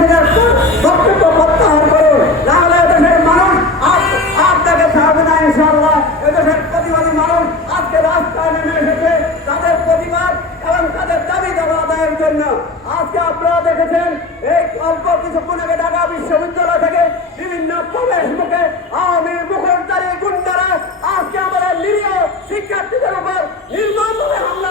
হাসিনার বক্তব্য প্রত্যাহার করুন, নাহলে এদেশের মানুষ আপনাকে ছাড়বে না ইনশাআল্লাহ। এদেশের প্রতিবাদী মানুষ আজকে রাস্তায় নেমে এসেছে তাদের প্রতিবাদ এবং তাদের দাবি দাবা আদায়ের জন্য। আজকে আপনারা দেখেছেন এই অল্প কিছুক্ষণ আগে ঢাকা বিশ্ববিদ্যালয় থেকে বিভিন্ন প্রবেশ মুখে আওয়ামী মুখোশধারী গুন্ডারা আজকে আমাদের নিরীহ শিক্ষার্থীদের উপর নির্মমভাবে হামলা